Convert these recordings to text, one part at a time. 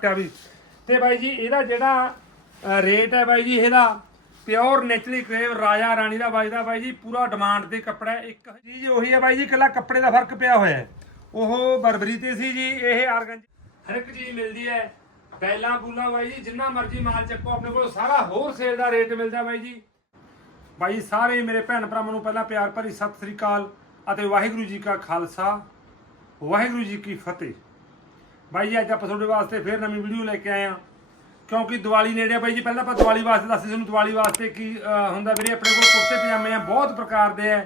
ਕਿਆ ਵੀ। ਤੇ ਬਾਈ ਜੀ, ਇਹਦਾ ਜਿਹੜਾ ਰੇਟ ਹੈ ਬਾਈ ਜੀ, ਇਹਦਾ ਪਿਓਰ ਨੇਚਰਲੀ ਕ੍ਰੇਵ ਰਾਜਾ ਰਾਣੀ ਦਾ ਬਾਈ ਦਾ ਬਾਈ ਜੀ, ਪੂਰਾ ਡਿਮਾਂਡ ਤੇ ਕੱਪੜਾ ਹੈ। ਇੱਕ ਚੀਜ਼ ਉਹੀ ਹੈ ਬਾਈ ਜੀ, ਇਕੱਲਾ ਕੱਪੜੇ ਦਾ ਫ਼ਰਕ ਪਿਆ ਹੋਇਆ ਹੈ। ਉਹ ਬਰਬਰੀ ਤੇ ਸੀ ਜੀ, ਇਹ ਆਰਗਨ ਹਰ ਇੱਕ ਚੀਜ਼ ਮਿਲਦੀ ਹੈ। ਬੈਲਾਂ ਬੂਲਾਂ ਬਾਈ ਜੀ, ਜਿੰਨਾ ਮਰਜ਼ੀ ਮਾਲ ਚੱਕੋ, ਆਪਣੇ ਕੋਲ ਸਾਰਾ ਹੋਰ ਸੇਲ ਦਾ ਰੇਟ ਮਿਲਦਾ ਬਾਈ ਜੀ। ਬਾਈ ਸਾਰੇ ਮੇਰੇ ਭੈਣ ਭਰਾਵਾਂ ਨੂੰ ਪਹਿਲਾਂ ਪਿਆਰ ਭਰੀ ਸਤਿ ਸ੍ਰੀ ਅਕਾਲ ਅਤੇ ਵਾਹਿਗੁਰੂ ਜੀ ਕਾ ਖਾਲਸਾ, ਵਾਹਿਗੁਰੂ ਜੀ ਕੀ ਫਤਿਹ। ਬਾਈ ਜੀ, ਅੱਜ ਆਪਾਂ ਤੁਹਾਡੇ ਵਾਸਤੇ ਫੇਰ ਨਵੀਂ ਵੀਡੀਓ ਲੈ ਕੇ ਆਏ ਆ ਕਿਉਂਕਿ ਦੀਵਾਲੀ ਨੇੜੇ ਆ ਬਾਈ ਜੀ, ਪਹਿਲਾਂ ਆਪਾਂ ਦੀਵਾਲੀ ਵਾਸਤੇ ਦੱਸਦੇ ਤੁਹਾਨੂੰ ਦੀਵਾਲੀ ਵਾਸਤੇ ਕੀ ਹੁੰਦਾ ਵੀਰੇ, ਆਪਣੇ ਕੋਲ ਕੁੜਤੇ ਪਜਾਮੇ ਆ, ਬਹੁਤ ਪ੍ਰਕਾਰ ਦੇ ਆ।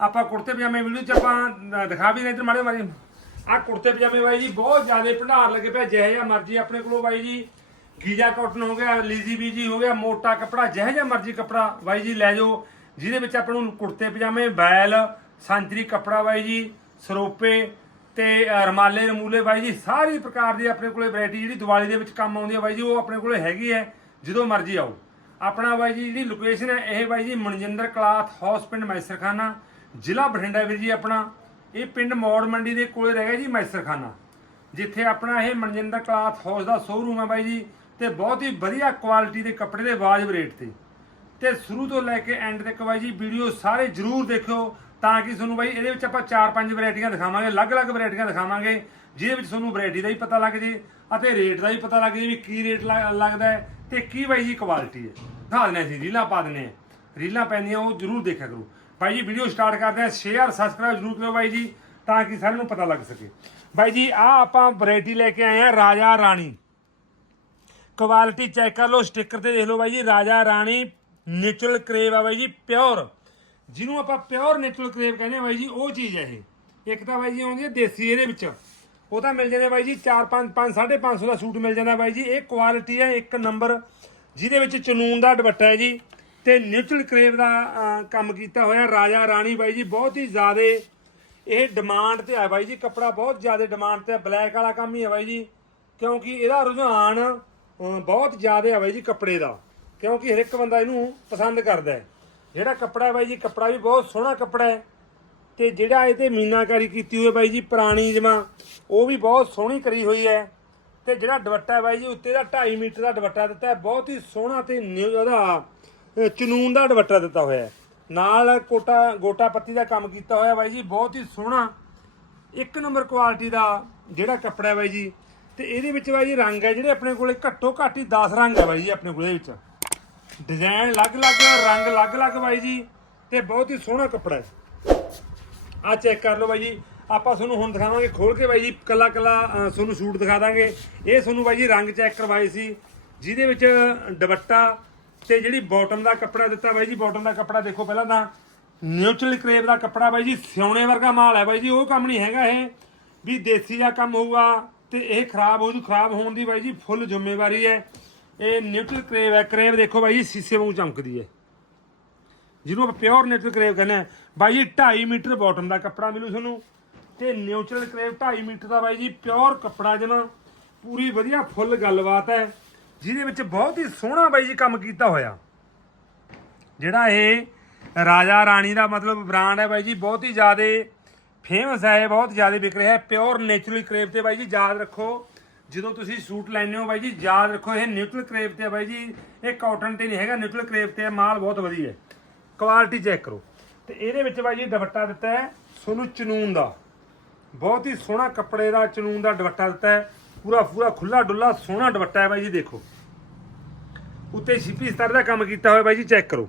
ਆਪਾਂ ਕੁੜਤੇ ਪਜਾਮੇ ਵੀਡੀਓ ਚ ਆਪਾਂ ਦਿਖਾ ਵੀ ਰਹੇ ਤੇ ਮਾੜੇ ਮਾੜੇ। ਆ ਕੁੜਤੇ ਪਜਾਮੇ ਬਾਈ ਜੀ, ਬਹੁਤ ਜ਼ਿਆਦਾ ਭੰਡਾਰ ਲੱਗੇ ਪਿਆ ਜਿਹੇ ਜਿਹਾ ਮਰਜ਼ੀ ਆਪਣੇ ਕੋਲੋਂ ਬਾਈ ਜੀ। ਗੀਜਾ ਕਾਟਨ ਹੋ ਗਿਆ, ਲੀਜ਼ੀ ਬੀਜੀ ਹੋ ਗਿਆ, ਮੋਟਾ ਕੱਪੜਾ, ਜਿਹੋ ਜਿਹਾ ਮਰਜ਼ੀ ਕੱਪੜਾ ਬਾਈ ਜੀ ਲੈ ਜਾਓ। ਜਿਹਦੇ ਵਿੱਚ ਆਪਾਂ ਨੂੰ ਕੁੜਤੇ ਪਜਾਮੇ, ਬੈਲ, ਸੰਤਰੀ ਕੱਪੜਾ ਬਾਈ ਜੀ, ਸਰੋਪੇ ਤੇ ਅ, ਰਮਾਲੇ ਰਮੂਲੇ ਬਾਈ ਜੀ ਸਾਰੀ ਪ੍ਰਕਾਰ ਦੀ ਆਪਣੇ ਕੋਲੇ ਵੈਰਾਈਟੀ ਜਿਹੜੀ ਦੀਵਾਲੀ ਦੇ ਵਿੱਚ ਕੰਮ ਆਉਂਦੀ ਹੈ ਬਾਈ ਜੀ ਉਹ ਆਪਣੇ ਕੋਲੇ ਹੈਗੀ ਹੈ ਜਦੋਂ ਮਰਜ਼ੀ ਆਓ। ਆਪਣਾ ਬਾਈ ਜੀ ਜਿਹੜੀ ਲੋਕੇਸ਼ਨ ਹੈ ਇਹ ਬਾਈ ਜੀ ਮਨਜਿੰਦਰ ਕਲਾਥ ਹਾਊਸ ਪਿੰਡ ਮੈਸਰਖਾਨਾ ਜ਼ਿਲ੍ਹਾ ਬਠਿੰਡਾ ਵੀਰ ਜੀ ਆਪਣਾ। ਇਹ ਪਿੰਡ ਮੌੜ ਮੰਡੀ ਦੇ ਕੋਲੇ ਰਹਿ ਗਿਆ ਜੀ ਮੈਸਰਖਾਨਾ। ਜਿੱਥੇ ਆਪਣਾ ਇਹ ਮਨਜਿੰਦਰ ਕਲਾਥ ਹਾਊਸ ਦਾ ਸ਼ੋਅਰੂਮ ਹੈ ਬਾਈ ਜੀ ਤੇ ਬਹੁਤ ਹੀ ਵਧੀਆ ਕੁਆਲਿਟੀ ਦੇ ਕੱਪੜੇ ਦੇ ਵਾਜਬ ਰੇਟ ਤੇ। ਤੇ ਸ਼ੁਰੂ ਤੋਂ ਲੈ ਕੇ ਐਂਡ ਤੱਕ ਬਾਈ ਜੀ ਵੀਡੀਓ ਸਾਰੇ ਜਰੂਰ ਦੇਖਿਓ ਤਾਂ ਕਿ ਤੁਹਾਨੂੰ ਬਾਈ ਇਹਦੇ ਵਿੱਚ ਆਪਾਂ 4-5 ਵੈਰਾਈਟੀਆਂ ਦਿਖਾਵਾਂਗੇ, ਅਲੱਗ-ਅਲੱਗ ਵੈਰਾਈਟੀਆਂ ਦਿਖਾਵਾਂਗੇ, ਜਿਹਦੇ ਵਿੱਚ ਤੁਹਾਨੂੰ ਵੈਰਾਈਟੀ ਦਾ ਵੀ ਪਤਾ ਲੱਗ ਜੇ ਅਤੇ ਰੇਟ ਦਾ ਵੀ ਪਤਾ ਲੱਗ ਜੇ ਵੀ ਕੀ ਰੇਟ ਲੱਗਦਾ ਹੈ ਤੇ ਕੀ ਬਾਈ ਜੀ ਕੁਆਲਿਟੀ ਹੈ। ਦਿਖਾ ਦਿੰਦੇ ਅਸੀਂ, ਰੀਲਾਂ ਪਾ ਦਿੰਦੇ ਹਾਂ। ਰੀਲਾਂ ਪੈਂਦੀਆਂ, ਉਹ ਜਰੂਰ ਦੇਖਿਆ ਕਰੋ। ਬਾਈ ਜੀ ਵੀਡੀਓ ਸਟਾਰਟ ਕਰਦੇ ਹਾਂ। ਸ਼ੇਅਰ ਸਬਸਕ੍ਰਾਈਬ ਜਰੂਰ ਕਰੋ ਬਾਈ ਜੀ, ਤਾਂ ਕਿ ਸਾਰਿਆਂ ਨੂੰ ਪਤਾ ਲੱਗ ਸਕੇ। ਬਾਈ ਜੀ, ਆ ਆਪਾਂ ਵੈਰਾਈਟੀ ਲੈ ਕੇ ਆਏ ਆ ਰਾਜਾ ਰਾਣੀ। ਕੁਆਲਿਟੀ ਚੈੱਕ ਕਰ ਲਓ ਸਟicker ਤੇ ਦੇਖ ਲਓ ਬਾਈ ਜੀ, ਰਾਜਾ ਰਾਣੀ ਨੇਚਰਲ ਕਰੇਵ ਆ ਬਾਈ ਜੀ ਪਿਓਰ ਜਿਹਨੂੰ ਆਪਾਂ ਪਿਓਰ ਨੇਚਰਲ ਕਰੇਵ ਕਹਿੰਦੇ ਆ ਬਾਈ ਜੀ, ਉਹ ਚੀਜ਼ ਹੈ ਇਹ। ਇੱਕ ਤਾਂ ਬਾਈ ਜੀ ਆਉਂਦੀ ਹੈ ਦੇਸੀ ਇਹਦੇ ਵਿੱਚ। ਉਹ ਤਾਂ ਮਿਲ ਜਾਂਦੇ ਬਾਈ ਜੀ 4 5 5 550 ਦਾ ਸੂਟ ਮਿਲ ਜਾਂਦਾ ਬਾਈ ਜੀ। ਇਹ ਕੁਆਲਿਟੀ ਹੈ ਇੱਕ ਨੰਬਰ ਜਿਹਦੇ ਵਿੱਚ ਚਨੂਨ ਦਾ ਦੁਪੱਟਾ ਹੈ ਜੀ। ਤੇ ਨੇਚਰਲ ਕਰੇਵ ਦਾ ਕੰਮ ਕੀਤਾ ਹੋਇਆ ਰਾਜਾ ਰਾਣੀ ਬਾਈ ਜੀ, ਬਹੁਤ ਹੀ ਜ਼ਿਆਦੇ ਇਹ ਡਿਮਾਂਡ ਤੇ ਆ ਬਾਈ ਜੀ। ਕੱਪੜਾ ਬਹੁਤ ਜ਼ਿਆਦਾ ਡਿਮਾਂਡ ਤੇ ਬਲੈਕ ਵਾਲਾ ਕੰਮ ਹੀ ਹੈ ਬਾਈ ਜੀ। ਕਿਉਂਕਿ ਇਹਦਾ ਰੁਝਾਨ ਬਹੁਤ ਜ਼ਿਆਦਾ ਹੈ ਬਾਈ ਜੀ ਕੱਪੜੇ ਦਾ। ਕਿਉਂਕਿ ਹਰ ਇੱਕ ਬੰਦਾ ਇਹਨੂੰ ਪਸੰਦ ਕਰਦਾ ਹੈ। ਜਿਹੜਾ ਕੱਪੜਾ ਹੈ ਬਾਈ ਜੀ ਕੱਪੜਾ ਵੀ ਬਹੁਤ ਸੋਹਣਾ ਕੱਪੜਾ ਹੈ। ਤੇ ਜਿਹੜਾ ਇਹ ਤੇ ਮੀਨਾਕਾਰੀ ਕੀਤੀ ਹੋਈ ਹੈ ਬਾਈ ਜੀ ਪੁਰਾਣੀ ਜਮਾ ਉਹ ਵੀ ਬਹੁਤ ਸੋਹਣੀ ਕਰੀ ਹੋਈ ਹੈ। ਤੇ ਜਿਹੜਾ ਦੁਪੱਟਾ ਹੈ ਬਾਈ ਜੀ ਉੱਤੇ ਦਾ 2.5 ਮੀਟਰ ਦਾ ਦੁਪੱਟਾ ਦਿੱਤਾ ਹੈ। ਬਹੁਤ ਹੀ ਸੋਹਣਾ ਤੇ ਨਿਊ- ਉਹਦਾ ਅਹ, ਚਨੂਨ ਦਾ ਦੁਪੱਟਾ ਦਿੱਤਾ ਹੋਇਆ ਹੈ। ਨਾਲ ਕੋਟਾ ਗੋਟਾ ਪੱਤੀ ਦਾ ਕੰਮ ਕੀਤਾ ਹੋਇਆ ਬਾਈ ਜੀ ਬਹੁਤ ਹੀ ਸੋਹਣਾ। ਇੱਕ ਨੰਬਰ ਕੁਆਲਿਟੀ ਦਾ ਜਿਹੜਾ ਕੱਪੜਾ ਹੈ ਬਾਈ ਜੀ ਤੇ ਇਹਦੇ ਵਿੱਚ ਬਾਈ ਜੀ ਰੰਗ ਹੈ ਜਿਹੜੇ ਆਪਣੇ ਕੋਲੇ ਘੱਟੋ ਘੱਟ ਹੀ 10 ਰੰਗ ਹੈ ਬਾਈ ਜੀ ਆਪਣੇ ਕੋਲੇ ਇਹਦੇ ਵਿੱਚ। ਡਿਜ਼ਾਈਨ ਅਲੱਗ-ਅਲੱਗ ਰੰਗ ਅਲੱਗ-ਅਲੱਗ ਬਾਈ ਜੀ, ਤੇ ਬਹੁਤ ਹੀ ਸੋਹਣਾ ਕੱਪੜਾ ਹੈ। ਆ ਚੈੱਕ ਕਰ ਲਓ ਬਾਈ ਜੀ, ਆਪਾਂ ਤੁਹਾਨੂੰ ਹੁਣ ਦਿਖਾਵਾਂਗੇ, ਖੋਲ ਕੇ ਬਾਈ ਜੀ, ਕੱਲਾ ਕੱਲਾ ਤੁਹਾਨੂੰ ਸੂਟ ਦਿਖਾ ਦਾਂਗੇ। ਇਹ ਤੁਹਾਨੂੰ ਬਾਈ ਜੀ ਰੰਗ ਚੈੱਕ ਕਰਵਾਏ ਸੀ, ਜਿਹਦੇ ਵਿੱਚ ਦੁਪੱਟਾ ਤੇ ਜਿਹੜੀ ਬਾਟਮ ਦਾ ਕੱਪੜਾ ਦਿੱਤਾ ਬਾਈ ਜੀ ਬਾਟਮ ਦਾ ਕੱਪੜਾ ਦੇਖੋ ਪਹਿਲਾਂ ਤਾਂ। ਨਿਊਟਰਲ ਕਰੇਪ ਦਾ ਕੱਪੜਾ ਬਾਈ ਜੀ, ਸਿਉਣੇ ਵਰਗਾ ਮਾਲ ਹੈ ਬਾਈ ਜੀ, ਉਹ ਕੰਮ ਨਹੀਂ ਹੈਗਾ ਇਹ। ਵੀ ਦੇਸੀ ਦਾ ਕੰਮ ਹੋਊਗਾ ਤੇ ਇਹ ਖਰਾਬ ਹੋ ਜੂ, ਖਰਾਬ ਹੋਣ ਦੀ ਬਾਈ ਜੀ, ਫੁੱਲ ਜ਼ਿੰਮੇਵਾਰੀ ਹੈ। ਇਹ ਨਿਊਟਰਲ ਕਰੇਵ ਹੈ, ਕਰੇਵ ਦੇਖੋ ਬਾਈ ਜੀ ਸੀਸੇ ਵਾਂਗੂ ਚਮਕਦੀ ਹੈ। ਜਿਹਨੂੰ ਆਪਾਂ ਪਿਓਰ ਨੈਚੁਰਲ ਕਰੇਵ ਕਹਿੰਦੇ ਆ ਬਾਈ ਜੀ 2.5 ਮੀਟਰ ਬਾਟਮ ਦਾ ਕੱਪੜਾ ਮਿਲੂ ਤੁਹਾਨੂੰ। ਤੇ ਨੈਚੁਰਲ ਕਰੇਵ 2.5 ਮੀਟਰ ਦਾ ਬਾਈ ਜੀ ਪਿਓਰ ਕੱਪੜਾ ਜਮਾ ਪੂਰੀ ਵਧੀਆ ਫੁੱਲ ਗੱਲਬਾਤ ਹੈ। ਜਿਹਦੇ ਵਿੱਚ ਬਹੁਤ ਹੀ ਸੋਹਣਾ ਬਾਈ ਜੀ ਕੰਮ ਕੀਤਾ ਹੋਇਆ। ਜਿਹੜਾ ਇਹ ਰਾਜਾ ਰਾਣੀ ਦਾ ਮਤਲਬ ਬ੍ਰਾਂਡ ਹੈ ਬਾਈ ਜੀ, ਬਹੁਤ ਹੀ ਜ਼ਿਆਦਾ ਫੇਮਸ ਹੈ, ਇਹ ਬਹੁਤ ਜ਼ਿਆਦਾ ਵਿਕ ਰਿਹਾ ਹੈ। ਪਿਓਰ ਨੇਚਰਲੀ ਕਰੇਵ ਤੇ ਬਾਈ ਜੀ, ਯਾਦ ਰੱਖੋ। ਜਦੋਂ ਤੁਸੀਂ ਸੂਟ ਲੈਣੇ ਹੋ ਬਾਈ ਜੀ, ਯਾਦ ਰੱਖੋ ਇਹ ਨਿਊਟਰਲ ਕਰੇਵ ਤੇ ਹੈ ਬਾਈ ਜੀ, ਇਹ ਕਾਟਨ ਤੇ ਨਹੀਂ ਹੈਗਾ, ਨਿਊਟਰਲ ਕਰੇਪ ਤੇ ਹੈ ਮਾਲ ਬਹੁਤ ਵਧੀਆ ਹੈ। ਕੁਆਲਿਟੀ ਚੈੱਕ ਕਰੋ। ਤੇ ਇਹਦੇ ਵਿੱਚ ਬਾਈ ਜੀ ਦੁਪੱਟਾ ਦਿੱਤਾ ਹੈ ਤੁਹਾਨੂੰ ਚਨੂਨ ਦਾ। ਬਹੁਤ ਹੀ ਸੋਹਣਾ ਕੱਪੜੇ ਦਾ ਚਨੂਨ ਦਾ ਦੁਪੱਟਾ ਦਿੱਤਾ ਹੈ। ਪੂਰਾ ਪੂਰਾ ਖੁੱਲਾ ਡੁੱਲਾ ਸੋਹਣਾ ਦੁਪੱਟਾ ਹੈ ਬਾਈ ਜੀ, ਦੇਖੋ। ਉੱਤੇ ਛਿੱਪੀ ਸਤਰ ਦਾ ਕੰਮ ਕੀਤਾ ਹੋਇਆ ਬਾਈ ਜੀ ਚੈੱਕ ਕਰੋ।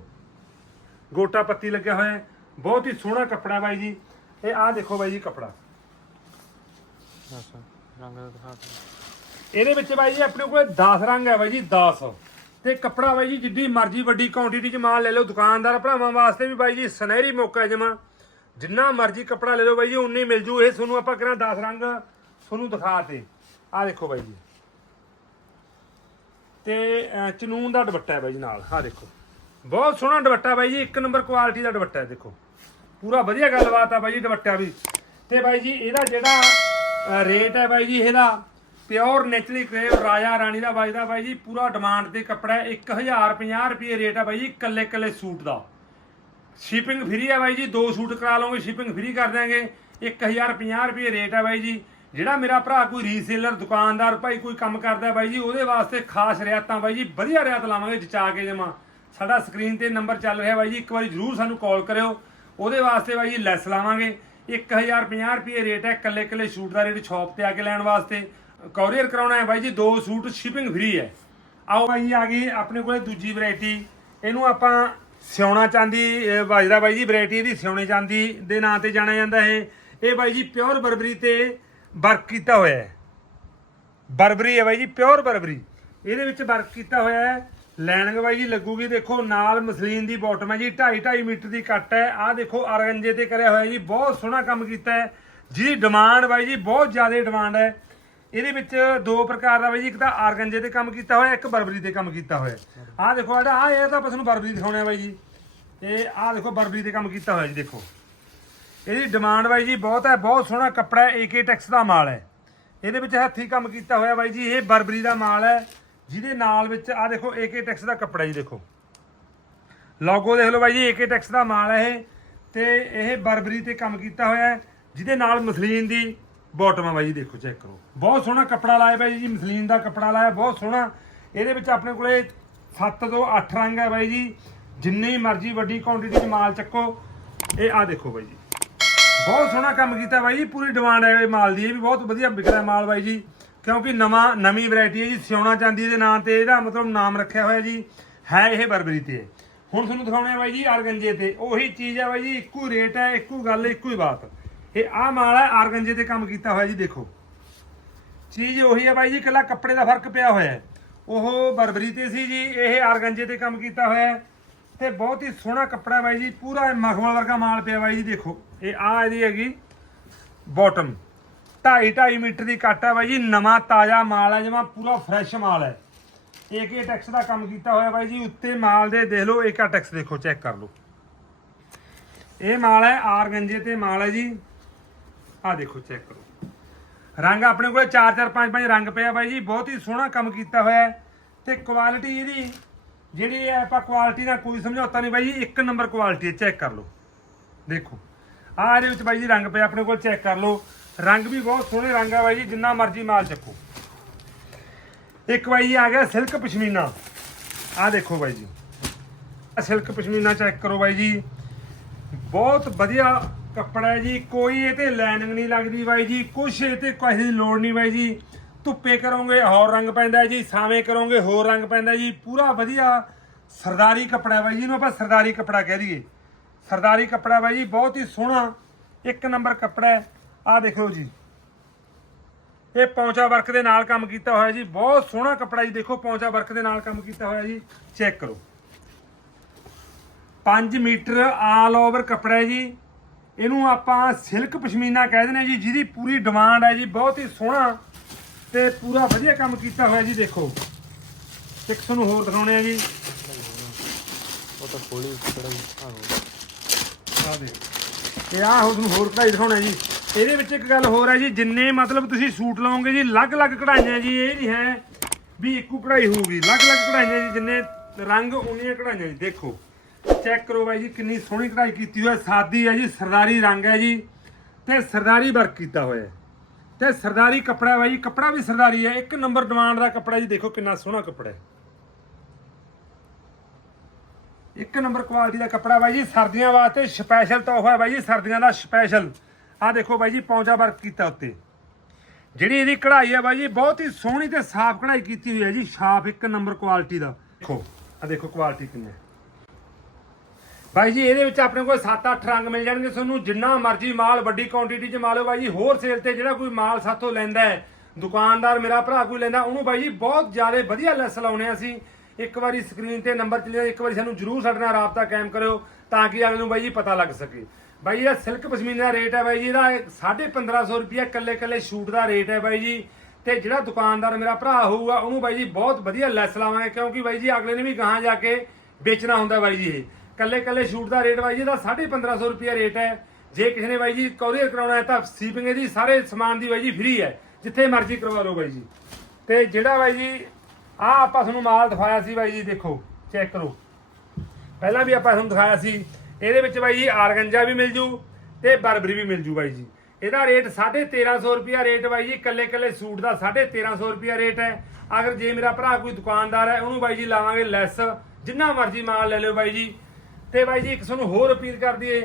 ਗੋਟਾ ਪੱਤੀ ਲੱਗਿਆ ਹੋਇਆ ਹੈ। ਬਹੁਤ ਹੀ ਸੋਹਣਾ ਕੱਪੜਾ ਬਾਈ ਜੀ। ਇਹ ਆਹ ਦੇਖੋ ਬਾਈ ਜੀ ਕੱਪੜਾ। ਰੰਗ ਦਾ ਦਿਖਾ ਇਹਦੇ ਵਿੱਚ ਬਾਈ ਜੀ ਆਪਣੇ ਕੋਲ 10 ਰੰਗ ਹੈ ਬਾਈ ਜੀ 10 ਤੇ ਕੱਪੜਾ ਬਾਈ ਜੀ ਜਿੱਡੀ ਮਰਜ਼ੀ ਵੱਡੀ ਕੁਆਂਟੀਟੀ ਚ ਮਾਲ ਲੈ ਲਓ ਦੁਕਾਨਦਾਰ ਭਰਾਵਾਂ ਵਾਸਤੇ ਵੀ ਬਾਈ ਜੀ ਸੁਨਹਿਰੀ ਮੌਕਾ ਜਮਾ। ਜਿੰਨਾ ਮਰਜ਼ੀ ਕੱਪੜਾ ਲੈ ਲਓ ਬਾਈ ਜੀ ਉਨੀ ਮਿਲ ਜੂ। ਇਹ ਤੁਹਾਨੂੰ ਆਪਾਂ ਕਰਾਂ 10 ਰੰਗ ਤੁਹਾਨੂੰ ਦਿਖਾ ਤੇ। ਆਹ ਦੇਖੋ ਬਾਈ ਜੀ। ਤੇ ਅਹ, ਚਨੂਨ ਦਾ ਦੁਪੱਟਾ ਹੈ ਬਾਈ ਜੀ ਨਾਲ। ਆਹ ਦੇਖੋ। ਬਹੁਤ ਸੋਹਣਾ ਦੁਪੱਟਾ ਬਾਈ ਜੀ ਇੱਕ ਨੰਬਰ ਕੁਆਲਿਟੀ ਦਾ ਦੁਪੱਟਾ ਹੈ ਦੇਖੋ। ਪੂਰਾ ਵਧੀਆ ਗੱਲਬਾਤ ਆ ਬਾਈ ਜੀ ਦੁਪੱਟਾ ਵੀ। ਤੇ ਬਾਈ ਜੀ ਇਹਦਾ ਜਿਹੜਾ ਰੇਟ ਹੈ ਬਾਈ ਜੀ ਇਹਦਾ ਪਿਓਰ ਨੇਚਰਲੀ ਕਰੇਵ ਰਾਜਾ ਰਾਣੀ ਦਾ ਬਾਈ ਬਾਈ ਜੀ, ਪੂਰਾ ਡਿਮਾਂਡ ਤੇ ਕੱਪੜਾ ਹੈ। 1050 ਰੁਪਏ ਰੇਟ ਹੈ ਬਾਈ ਜੀ ਕੱਲੇ ਕੱਲੇ ਸੂਟ ਦਾ। ਸ਼ਿਪਿੰਗ ਫ੍ਰੀ ਆ ਬਾਈ ਜੀ, ਦੋ ਸੂਟ ਕਰਾ ਲਓਗੇ ਸ਼ਿਪਿੰਗ ਫ੍ਰੀ ਕਰ ਦਿਆਂਗੇ। 1050 ਰੁਪਏ ਰੇਟ ਹੈ ਬਾਈ ਜੀ। ਜਿਹੜਾ ਮੇਰਾ ਭਰਾ ਕੋਈ ਰੀਸੇਲਰ ਦੁਕਾਨਦਾਰ, ਭਾਈ ਕੋਈ ਕੰਮ ਕਰਦਾ ਬਾਈ ਜੀ, ਉਹਦੇ ਵਾਸਤੇ ਖਾਸ ਰਿਆਤਾਂ ਬਾਈ ਜੀ, ਵਧੀਆ ਰਿਆਤ ਲਾਵਾਂਗੇ, ਜਚਾ ਕੇ ਜਮਾ। ਸਾਡਾ ਸਕਰੀਨ ਤੇ ਨੰਬਰ ਚੱਲ ਰਿਹਾ ਬਾਈ ਜੀ, ਇੱਕ ਵਾਰੀ ਜਰੂਰ ਸਾਨੂੰ ਕਾਲ ਕਰਿਓ। ਉਹਦੇ ਵਾਸਤੇ ਬਾਈ ਜੀ, ਲੈਸ ਲਾਵਾਂਗੇ। 1050 ਰੁਪਏ ਰੇਟ ਹੈ, ਇਕੱਲੇ ਇਕੱਲੇ ਸ਼ੂਟ ਦਾ ਰੇਟ ਸ਼ਾਪ ਤੇ ਆ ਕੇ ਲੈਣ ਵਾਸਤੇ। ਕੋਰੀਅਰ ਕਰਾਉਣਾ ਹੈ ਬਾਈ ਜੀ ਦੋ ਸੂਟ ਸ਼ਿਪਿੰਗ ਫ੍ਰੀ ਹੈ। ਆਓ ਬਾਈ ਜੀ ਆ ਗਈ ਆਪਣੇ ਕੋਲੇ ਦੂਜੀ ਵੈਰਾਈਟੀ ਇਹਨੂੰ ਆਪਾਂ ਸਿਉਣਾ ਚਾਂਦੀ ਅਹ, ਵੱਜਦਾ ਬਾਈ ਜੀ ਵੈਰਾਈਟੀ ਇਹਦੀ ਸਿਉਣੇ ਚਾਂਦੀ ਦੇ ਨਾਂ ਤੇ ਜਾਣਿਆ ਜਾਂਦਾ ਇਹ। ਇਹ ਬਾਈ ਜੀ ਪਿਓਰ ਬਰਬਰੀ ਤੇ ਵਰਕ ਕੀਤਾ ਹੋਇਆ ਹੈ। ਬਰਬਰੀ ਹੈ ਬਾਈ ਜੀ ਪਿਓਰ ਬਰਬਰੀ ਇਹਦੇ ਵਿੱਚ ਵਰਕ ਕੀਤਾ ਹੋਇਆ ਹੈ। ਲਾਈਨਿੰਗ ਬਾਈ ਜੀ ਲੱਗੂਗੀ ਦੇਖੋ ਨਾਲ ਮਸਲੀਨ ਦੀ ਬਾਟਮ ਹੈ ਜੀ 2.5 2.5 ਮੀਟਰ ਦੀ ਕੱਟ ਹੈ। ਆਹ ਦੇਖੋ ਅਰਗੰਜੇ ਤੇ ਕਰਿਆ ਹੋਇਆ ਜੀ ਬਹੁਤ ਸੋਹਣਾ ਕੰਮ ਕੀਤਾ ਹੈ। ਜਿਹਦੀ ਡਿਮਾਂਡ ਬਾਈ ਜੀ ਬਹੁਤ ਜ਼ਿਆਦਾ ਡਿਮਾਂਡ ਹੈ। ਇਹਦੇ ਵਿੱਚ ਦੋ ਪ੍ਰਕਾਰ ਦਾ ਬਾਈ ਜੀ, ਇੱਕ ਤਾਂ ਆਰਗੰਜੇ ਤੇ ਕੰਮ ਕੀਤਾ ਹੋਇਆ, ਇੱਕ ਬਰਬਰੀ ਤੇ ਕੰਮ ਕੀਤਾ ਹੋਇਆ। ਆਹ ਦੇਖੋ, ਆਹ ਆਹ ਇਹ ਤਾਂ ਬਸ ਨੂੰ ਬਰਬਰੀ ਦਿਖਾਉਣਾ ਬਾਈ ਜੀ। ਤੇ ਆਹ ਦੇਖੋ, ਬਰਬਰੀ ਤੇ ਕੰਮ ਕੀਤਾ ਹੋਇਆ ਜੀ, ਦੇਖੋ। ਇਹਦੀ ਡਿਮਾਂਡ ਬਾਈ ਜੀ, ਬਹੁਤ ਹੈ, ਬਹੁਤ ਸੋਹਣਾ ਕੱਪੜਾ ਹੈ ਏਕੇ ਟੈਕਸ ਦਾ ਮਾਲ ਹੈ। ਇਹਦੇ ਵਿੱਚ ਹੱਥੀਂ ਕੰਮ ਕੀਤਾ ਹੋਇਆ ਬਾਈ ਜੀ, ਇਹ ਬਰਬਰੀ ਦਾ ਮਾਲ ਹੈ, ਜਿਹਦੇ ਨਾਲ ਵਿੱਚ ਆਹ ਦੇਖੋ ਏਕੇ ਟੈਕਸ ਦਾ ਕੱਪੜਾ ਜੀ, ਦੇਖੋ। ਲੋਗੋ ਦੇਖ ਲਓ ਬਾਈ ਜੀ ਏਕੇ ਟੈਕਸ ਦਾ ਮਾਲ ਹੈ ਇਹ। ਤੇ ਇਹ ਬਰਬਰੀ ਤੇ ਕੰਮ ਕੀਤਾ ਹੋਇਆ ਹੈ, ਜਿਹਦੇ ਨਾਲ ਮਸਲੀਨ ਦੀ ਬਾਟਮ ਆ ਬਾਈ ਜੀ, ਦੇਖੋ ਚੈੱਕ ਕਰੋ। ਬਹੁਤ ਸੋਹਣਾ ਕੱਪੜਾ ਲਾਇਆ ਬਾਈ ਜੀ, ਮਸਲੀਨ ਦਾ ਕੱਪੜਾ ਲਾਇਆ, ਬਹੁਤ ਸੋਹਣਾ। ਇਹਦੇ ਵਿੱਚ ਆਪਣੇ ਕੋਲੇ 7 ਤੋਂ 8 ਰੰਗ ਹੈ ਬਾਈ ਜੀ। ਜਿੰਨੀ ਮਰਜ਼ੀ ਵੱਡੀ ਕੁਆਂਟੀਟੀ ਚ ਮਾਲ ਚੱਕੋ। ਇਹ ਆ ਦੇਖੋ ਬਾਈ ਜੀ। ਬਹੁਤ ਸੋਹਣਾ ਕੰਮ ਕੀਤਾ ਬਾਈ ਜੀ, ਪੂਰੀ ਡਿਮਾਂਡ ਹੈ ਇਹ ਮਾਲ ਦੀ। ਇਹ ਵੀ ਬਹੁਤ ਵਧੀਆ ਵਿਕਦਾ ਮਾਲ ਬਾਈ ਜੀ। ਕਿਉਂਕਿ ਨਵਾਂ, ਨਵੀਂ ਵੈਰਾਈਟੀ ਹੈ ਜੀ, ਸਿਉਣਾ ਚਾਂਦੀ ਦੇ ਨਾਂ ਤੇ ਇਹਦਾ ਮਤਲਬ ਨਾਮ ਰੱਖਿਆ ਹੋਇਆ ਜੀ। ਹੈ ਇਹ ਬਰਬਰੀ ਤੇ। ਹੁਣ ਤੁਹਾਨੂੰ ਦਿਖਾਉਣੇ ਆ ਬਾਈ ਜੀ, ਆਰਗੰਜੇ ਤੇ। ਉਹੀ ਚੀਜ਼ ਹੈ ਬਾਈ ਜੀ, ਇੱਕੋ ਰੇਟ ਹੈ, ਇੱਕੋ ਗੱਲ, ਇੱਕੋ ਹੀ ਬਾਤ। ਇਹ ਆ ਮਾਲ ਹੈ, ਆਰਗੰਜੇ ਤੇ ਕੰਮ ਕੀਤਾ ਹੋਇਆ ਜੀ, ਦੇਖੋ। ਚੀਜ਼ ਉਹੀ ਹੈ ਬਾਈ ਜੀ, ਇਕੱਲਾ ਕੱਪੜੇ ਦਾ ਫ਼ਰਕ ਪਿਆ ਹੋਇਆ ਉਹ ਬਰਬਰੀ ਤੇ ਸੀ ਜੀ, ਇਹ ਆਰਗੰਜੇ ਤੇ ਕੰਮ ਕੀਤਾ ਹੋਇਆ ਹੈ। ਤੇ ਬਹੁਤ ਹੀ ਸੋਹਣਾ ਕੱਪੜਾ ਬਾਈ ਜੀ, ਪੂਰਾ ਮਖਮਲ ਵਰਗਾ ਮਾਲ ਪਿਆ ਬਾਈ ਜੀ, ਦੇਖੋ। ਇਹ ਆ ਇਹਦੀ ਹੈਗੀ ਬਾਟਮ 2.5 2.5 ਮੀਟਰ ਦੀ ਕੱਟ ਹੈ ਬਾਈ ਜੀ, ਨਵਾਂ ਤਾਜ਼ਾ ਮਾਲ ਹੈ ਜਿਵੇਂ ਪੂਰਾ ਫਰੈਸ਼ ਮਾਲ ਹੈ। ਏਕੇ ਟੈਕਸ ਦਾ ਕੰਮ ਕੀਤਾ ਹੋਇਆ ਬਾਈ ਜੀ, ਉੱਤੇ ਮਾਲ ਦੇ, ਦੇਖ ਲਓ ਏਕਾ ਟੈਕਸ ਦੇਖੋ ਚੈੱਕ ਕਰ ਲਓ। ਇਹ ਮਾਲ ਹੈ, ਆਰਗੰਜੇ ਤੇ ਮਾਲ ਹੈ ਜੀ। ਆ ਦੇਖੋ ਚੈੱਕ ਕਰੋ। ਰੰਗ ਆਪਣੇ ਕੋਲੇ 4 4 5 5 ਰੰਗ ਪਿਆ ਬਾਈ ਜੀ। ਬਹੁਤ ਹੀ ਸੋਹਣਾ ਕੰਮ ਕੀਤਾ ਹੋਇਆ ਹੈ ਤੇ ਕੁਆਲਿਟੀ ਇਹਦੀ ਜਿਹੜੀ ਹੈ ਆਪਾਂ ਕੁਆਲਿਟੀ ਦਾ ਕੋਈ ਸਮਝੌਤਾ ਨਹੀਂ ਬਾਈ ਜੀ, ਇੱਕ ਨੰਬਰ ਕੁਆਲਿਟੀ ਹੈ ਚੈੱਕ ਕਰ ਲਓ। ਦੇਖੋ। ਆਹ ਇਹਦੇ ਵਿੱਚ ਬਾਈ ਜੀ ਰੰਗ ਪਿਆ, ਆਪਣੇ ਕੋਲ ਚੈੱਕ ਕਰ ਲਓ। ਰੰਗ ਵੀ ਬਹੁਤ ਸੋਹਣੇ ਰੰਗ ਆ ਬਾਈ ਜੀ, ਜਿੰਨਾ ਮਰਜ਼ੀ ਮਾਲ ਚੱਕੋ। ਇੱਕ ਬਾਈ ਜੀ ਆ ਗਿਆ ਸਿਲਕ ਪਸ਼ਮੀਨਾ। ਆਹ ਦੇਖੋ ਬਾਈ ਜੀ। ਸਿਲਕ ਪਸ਼ਮੀਨਾ ਚੈੱਕ ਕਰੋ ਬਾਈ ਜੀ। ਬਹੁਤ ਵਧੀਆ ਕੱਪੜਾ ਹੈ ਜੀ, ਕੋਈ ਇਹ ਤੇ ਲਾਈਨਿੰਗ ਨਹੀਂ ਲੱਗਦੀ ਬਾਈ ਜੀ, ਕੁਛ ਇਹ ਤੇ ਕਿਸੇ ਦੀ ਲੋੜ ਨਹੀਂ ਬਾਈ ਜੀ। ਧੁੱਪੇ ਕਰੋਗੇ, ਹੋਰ ਰੰਗ ਪੈਂਦਾ ਜੀ, ਸਾਵੇਂ ਕਰੋਗੇ, ਹੋਰ ਰੰਗ ਪੈਂਦਾ ਜੀ। ਪੂਰਾ ਵਧੀਆ ਸਰਦਾਰੀ ਕੱਪੜਾ ਬਾਈ ਜੀ, ਇਹਨੂੰ ਆਪਾਂ ਸਰਦਾਰੀ ਕੱਪੜਾ ਕਹਿ ਦਈਏ। ਸਰਦਾਰੀ ਕੱਪੜਾ ਬਾਈ ਜੀ, ਬਹੁਤ ਹੀ ਸੋਹਣਾ ਇੱਕ ਨੰਬਰ ਕੱਪੜਾ ਹੈ। ਆਹ ਦੇਖੋ ਜੀ। ਇਹ ਪੌਂਚਾ ਵਰਕ ਦੇ ਨਾਲ ਕੰਮ ਕੀਤਾ ਹੋਇਆ ਜੀ, ਬਹੁਤ ਸੋਹਣਾ ਕੱਪੜਾ ਜੀ। ਦੇਖੋ, ਪੌਂਚਾ ਵਰਕ ਦੇ ਨਾਲ ਕੰਮ ਕੀਤਾ ਹੋਇਆ ਜੀ। ਚੈੱਕ ਕਰੋ। 5 ਮੀਟਰ ਆਲ ਓਵਰ ਕੱਪੜਾ ਹੈ ਜੀ। ਇਹਨੂੰ ਆਪਾਂ ਸਿਲਕ ਪਸ਼ਮੀਨਾ ਕਹਿ ਦਿੰਦੇ ਹਾਂ ਜੀ ਜਿਹਦੀ ਪੂਰੀ ਡਿਮਾਂਡ ਹੈ ਜੀ ਬਹੁਤ ਹੀ ਸੋਹਣਾ ਤੇ ਪੂਰਾ ਵਧੀਆ ਕੰਮ ਕੀਤਾ ਹੋਇਆ ਜੀ ਦੇਖੋ। ਇੱਕ ਤੁਹਾਨੂੰ ਹੋਰ ਦਿਖਾਉਣੇ ਆ ਜੀ। ਉਹ ਤਾਂ ਖੋਲੀ ਆਹੋ ਆ ਦੇ ਇਹ ਆ ਹੋਰ ਤੁਹਾਨੂੰ ਹੋਰ ਕਢਾਈ ਦਿਖਾਉਣਾ ਜੀ। ਇਹਦੇ ਵਿੱਚ ਇੱਕ ਗੱਲ ਹੋਰ ਹੈ ਜੀ ਜਿੰਨੇ ਮਤਲਬ ਤੁਸੀਂ ਸੂਟ ਲਾਓਗੇ ਜੀ ਅਲੱਗ-ਅਲੱਗ ਕਢਾਈਆਂ ਜੀ ਇਹ ਨਹੀਂ ਹੈ ਵੀ ਇੱਕੋ ਕਢਾਈ ਹੋਊਗੀ। ਅਲੱਗ-ਅਲੱਗ ਕਢਾਈਆਂ ਜੀ ਜਿੰਨੇ ਰੰਗ ਉਨੀਆਂ ਕਢਾਈਆਂ ਜੀ ਦੇਖੋ। ਚੈੱਕ ਕਰੋ ਬਾਈ ਜੀ, ਕਿੰਨੀ ਸੋਹਣੀ ਕਢਾਈ ਕੀਤੀ ਹੋਈ ਹੈ। ਸਾਦੀ ਹੈ ਜੀ, ਸਰਦਾਰੀ ਰੰਗ ਹੈ ਜੀ। ਤੇ ਸਰਦਾਰੀ ਵਰਕ ਕੀਤਾ ਹੋਇਆ ਹੈ। ਤੇ ਸਰਦਾਰੀ ਕੱਪੜਾ ਬਾਈ ਜੀ, ਕੱਪੜਾ ਵੀ ਸਰਦਾਰੀ ਹੈ। ਇੱਕ ਨੰਬਰ ਡਿਮਾਂਡ ਦਾ ਕੱਪੜਾ ਜੀ, ਦੇਖੋ ਕਿੰਨਾ ਸੋਹਣਾ ਕੱਪੜਾ ਹੈ। ਇੱਕ ਨੰਬਰ ਕੁਆਲਿਟੀ ਦਾ ਕੱਪੜਾ ਬਾਈ ਜੀ, ਸਰਦੀਆਂ ਵਾਸਤੇ ਸਪੈਸ਼ਲ ਤੋਹਫਾ ਹੈ ਬਾਈ ਜੀ, ਸਰਦੀਆਂ ਦਾ ਸਪੈਸ਼ਲ ਆਹ ਦੇਖੋ ਬਾਈ ਜੀ, ਪੌਂਚਾ ਵਰਕ ਕੀਤਾ ਉੱਤੇ। ਜਿਹੜੀ ਇਹਦੀ ਕਢਾਈ ਹੈ ਬਾਈ ਜੀ, ਬਹੁਤ ਹੀ ਸੋਹਣੀ ਤੇ ਸਾਫ਼ ਕਢਾਈ ਕੀਤੀ ਹੋਈ ਹੈ ਜੀ, ਸਾਫ਼ ਇੱਕ ਨੰਬਰ ਕੁਆਲਿਟੀ ਦਾ। ਦੇਖੋ ਆ ਦੇਖੋ ਕੁਆਲਿਟੀ ਕਿੰਨੀ ਹੈ ਬਾਈ ਜੀ, ਇਹਦੇ ਵਿੱਚ ਆਪਣੇ ਕੋਲ 7-8 ਰੰਗ ਮਿਲ ਜਾਣਗੇ ਤੁਹਾਨੂੰ। ਜਿੰਨਾ ਮਰਜ਼ੀ ਮਾਲ, ਵੱਡੀ ਕੁਆਂਟੀਟੀ 'ਚ ਮਾਲ ਹੋ ਬਾਈ ਜੀ, ਹੋਰ ਸੇਲ ਤੇ ਜਿਹੜਾ ਕੋਈ ਮਾਲ ਸਾਥੋਂ ਲੈਂਦਾ ਹੈ, ਦੁਕਾਨਦਾਰ ਮੇਰਾ ਭਰਾ ਕੋਈ ਲੈਂਦਾ, ਉਹਨੂੰ ਬਾਈ ਜੀ ਬਹੁਤ ਜ਼ਿਆਦਾ ਵਧੀਆ ਲੈਸ ਲਾਉਣੇ ਆ ਅਸੀਂ। ਇੱਕ ਵਾਰੀ ਸਕਰੀਨ ਤੇ ਨੰਬਰ ਚੱਲਿਆ ਇੱਕ ਵਾਰੀ ਸਾਨੂੰ ਜਰੂਰ ਸਾਡੇ ਨਾਲ ਰਾਬਤਾ ਕਾਇਮ ਕਰਿਓ, ਤਾਂ ਕਿ ਅਗਲੇ ਨੂੰ ਬਾਈ ਜੀ ਪਤਾ ਲੱਗ ਸਕੇ। ਬਾਈ ਇਹ ਸਿਲਕ ਪਸ਼ਮੀਨੇ ਦਾ ਰੇਟ ਹੈ ਬਾਈ ਜੀ, ਇਹਦਾ 1550 ਰੁਪਏ ਕੱਲੇ ਕੱਲੇ ਸ਼ੂਟ ਦਾ ਰੇਟ ਹੈ ਬਾਈ ਜੀ। ਤੇ ਜਿਹੜਾ ਦੁਕਾਨਦਾਰ ਮੇਰਾ ਭਰਾ ਹੋਊਗਾ, ਉਹਨੂੰ ਬਾਈ ਜੀ ਬਹੁਤ ਵਧੀਆ ਲੈਸ ਲਾਵਾਂਗੇ, ਕਿਉਂਕਿ ਬਾਈ ਜੀ ਅਗਲੇ ਨੇ ਵੀ ਗਾਹਾਂ ਜਾ ਕੇ ਵੇਚਣਾ ਹੁੰਦਾ ਬਾਈ ਜੀ ਇਹ। ਕੱਲੇ ਕੱਲੇ ਸ਼ੂਟ ਦਾ ਰੇਟ ਬਾਈ ਜੀ ਦਾ 1550 ਰੁਪਏ ਰੇਟ ਹੈ। ਜੇ ਕਿਸੇ ਨੇ ਬਾਈ ਜੀ ਕੋਰੀਅਰ ਕਰਾਉਣਾ ਹੈ ਤਾਂ ਸੀਪਿੰਗ ਇਹਦੀ ਸਾਰੇ ਸਮਾਨ ਦੀ ਬਾਈ ਜੀ ਫ੍ਰੀ ਹੈ, ਜਿੱਥੇ ਮਰਜ਼ੀ ਕਰਵਾ ਲਓ ਬਾਈ ਜੀ। ਤੇ ਜਿਹੜਾ ਬਾਈ ਜੀ, ਆ ਆਪਾਂ ਤੁਹਾਨੂੰ ਮਾਲ ਦਿਖਾਇਆ ਸੀ ਬਾਈ ਜੀ, ਦੇਖੋ ਚੈੱਕ ਕਰੋ। ਪਹਿਲਾਂ ਵੀ ਆਪਾਂ ਤੁਹਾਨੂੰ ਦਿਖਾਇਆ ਸੀ, ਇਹਦੇ ਵਿੱਚ ਬਾਈ ਜੀ ਆਰਗੰਜਾ ਵੀ ਮਿਲ ਜੂ ਤੇ ਬਰਬਰੀ ਵੀ ਮਿਲ ਜੂ ਬਾਈ ਜੀ। ਇਹਦਾ ਰੇਟ 1350 ਰੁਪਿਆ ਰੇਟ ਬਾਈ ਜੀ ਇਕੱਲੇ ਇਕੱਲੇ ਸੂਟ ਦਾ 1350 ਰੁਪਿਆ ਰੇਟ ਹੈ। ਅਗਰ ਜੇ ਮੇਰਾ ਭਰਾ ਕੋਈ ਦੁਕਾਨਦਾਰ ਹੈ, ਉਹਨੂੰ ਬਾਈ ਜੀ ਲਾਵਾਂਗੇ ਲੈਸ, ਜਿੰਨਾ ਮਰਜ਼ੀ ਮਾਲ ਲੈ ਲਿਓ ਬਾਈ ਜੀ। ਤੇ ਬਾਈ ਜੀ ਇੱਕ ਤੁਹਾਨੂੰ ਹੋਰ ਅਪੀਲ ਕਰ ਦਈਏ।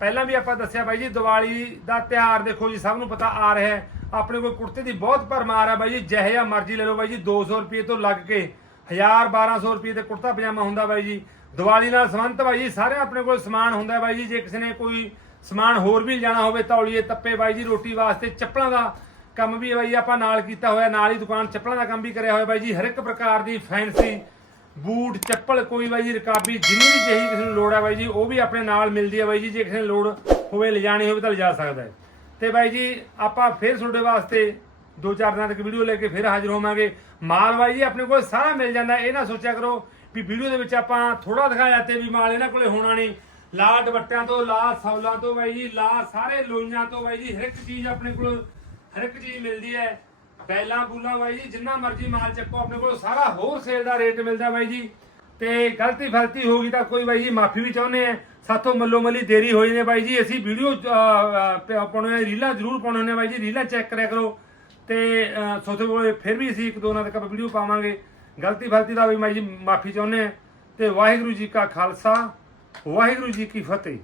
ਪਹਿਲਾਂ ਵੀ ਆਪਾਂ ਦੱਸਿਆ ਬਾਈ ਜੀ, ਦੀਵਾਲੀ ਦਾ ਤਿਉਹਾਰ ਦੇਖੋ ਜੀ, ਸਭ ਨੂੰ ਪਤਾ ਆ ਰਿਹਾ ਹੈ। ਆਪਣੇ ਕੋਲ ਕੁੜਤੇ ਦੀ ਬਹੁਤ ਭਰਮਾਰ ਹੈ ਬਾਈ ਜੀ, ਜਿਹੇ ਜਿਹਾ ਮਰਜ਼ੀ ਲੈ ਲਓ ਬਾਈ ਜੀ 200 ਰੁਪਏ ਤੋਂ ਲੱਗ ਕੇ 1000 1200 ਰੁਪਏ ਤੇ ਕੁੜਤਾ ਪਜਾਮਾ ਹੁੰਦਾ ਬਾਈ ਜੀ। ਦੀਵਾਲੀ ਨਾਲ ਸੰਬੰਧਿਤ ਬਾਈ ਜੀ ਸਾਰੇ ਆਪਣੇ ਕੋਲ ਸਮਾਨ ਹੁੰਦਾ ਬਾਈ ਜੀ, ਜੇ ਕਿਸੇ ਨੇ ਕੋਈ ਸਮਾਨ ਹੋਰ ਵੀ ਜਾਣਾ ਹੋਵੇ, ਤੌਲੀਏ, ਤੱਪੇ ਬਾਈ ਜੀ, ਰੋਟੀ ਵਾਸਤੇ ਚੱਪਲਾਂ ਦਾ ਕੰਮ ਵੀ ਬਾਈ ਆਪਾਂ ਨਾਲ ਕੀਤਾ ਹੋਇਆ, ਨਾਲ ਹੀ ਦੁਕਾਨ ਚੱਪਲਾਂ ਦਾ ਕੰਮ ਵੀ ਕਰਿਆ ਹੋਇਆ ਬਾਈ ਜੀ, ਹਰ ਇੱਕ ਪ੍ਰਕਾਰ ਦੀ ਫੈਂਸੀ ਬੂਟ, ਚੱਪਲ ਕੋਈ ਬਾਈ ਜੀ ਰਕਾਬੀ ਜਿੰਨੀ ਵੀ ਜਿਹੀ ਕਿਸੇ ਨੂੰ ਲੋੜ ਹੈ ਬਾਈ ਜੀ, ਉਹ ਵੀ ਆਪਣੇ ਨਾਲ ਮਿਲਦੀ ਹੈ ਬਾਈ ਜੀ, ਜੇ ਕਿਸੇ ਨੂੰ ਲੋੜ ਹੋਵੇ ਲਿਜਾਣੀ ਹੋਵੇ ਤਾਂ ਲਿਜਾ ਸਕਦਾ ਹੈ। ਤੇ ਬਾਈ ਜੀ, ਆਪਾਂ ਫਿਰ ਤੁਹਾਡੇ ਵਾਸਤੇ ਦੋ ਚਾਰ ਦਿਨਾਂ ਤੱਕ ਵੀਡੀਓ ਲੈ ਕੇ ਫਿਰ ਹਾਜ਼ਰ ਹੋਵਾਂਗੇ। ਮਾਲ ਬਾਈ ਜੀ, ਆਪਣੇ ਕੋਲ ਸਾਰਾ ਮਿਲ ਜਾਂਦਾ, ਇਹ ਨਾ ਸੋਚਿਆ ਕਰੋ ਵੀ ਵੀਡੀਓ ਦੇ ਵਿੱਚ ਆਪਾਂ ਥੋੜਾ ਦਿਖਾਇਆ ਤੇ ਵੀ ਮਾਲ ਇਹਨਾਂ ਕੋਲੇ ਹੋਣਾ ਨਹੀਂ। ਲਾ ਦੁਪੱਟਿਆਂ ਤੋਂ ਲਾ ਸੌਲਾਂ ਤੋਂ ਬਾਈ ਜੀ ਲਾ ਸਾਰੇ ਲੋਈਆਂ ਤੋਂ ਬਾਈ ਜੀ, ਹਰ ਇੱਕ ਚੀਜ਼ ਆਪਣੇ ਕੋਲ, ਹਰ ਇੱਕ ਚੀਜ਼ ਮਿਲਦੀ ਹੈ। ਬੈਲਾਂ ਬੂਲਾਂ ਬਾਈ ਜੀ, ਜਿੰਨਾ ਮਰਜ਼ੀ ਮਾਲ ਚੱਕੋ, ਆਪਣੇ ਕੋਲ ਸਾਰਾ ਹੋਰ ਸੇਲ ਦਾ ਰੇਟ ਮਿਲਦਾ ਬਾਈ ਜੀ। ਤੇ ਗਲਤੀ ਫਲਤੀ ਹੋ ਗਈ ਤਾਂ ਕੋਈ ਬਾਈ ਜੀ, ਮਾਫੀ ਵੀ ਚਾਹੁੰਦੇ ਆ ਸਾਥੋਂ ਮੱਲੋ ਮੱਲੀ ਦੇਰੀ ਹੋਈ ਨੇ ਬਾਈ ਜੀ। ਅਸੀਂ ਵੀਡੀਓ ਪਾਉਣੇ ਆ ਰੀਲਾਂ ਜ਼ਰੂਰ ਪਾਉਣੇ ਨੇ ਬਾਈ ਜੀ। ਰੀਲਾਂ ਚੈੱਕ ਕਰਿਆ ਕਰੋ। ਤੇ ਸੋਥੇ ਕੋਲੇ ਫਿਰ ਵੀ ਅਸੀਂ ਇੱਕ ਦੋ ਨਾਲ ਤੱਕ ਵੀਡੀਓ ਪਾਵਾਂਗੇ। ਗਲਤੀ ਫਲਤੀ ਦਾ ਵੀ ਬਾਈ ਜੀ, ਮਾਫੀ ਚਾਹੁੰਦੇ ਆ ਤੇ ਵਾਹਿਗੁਰੂ ਜੀ ਕਾ ਖਾਲਸਾ, ਵਾਹਿਗੁਰੂ ਜੀ ਕੀ ਫਤਿਹ।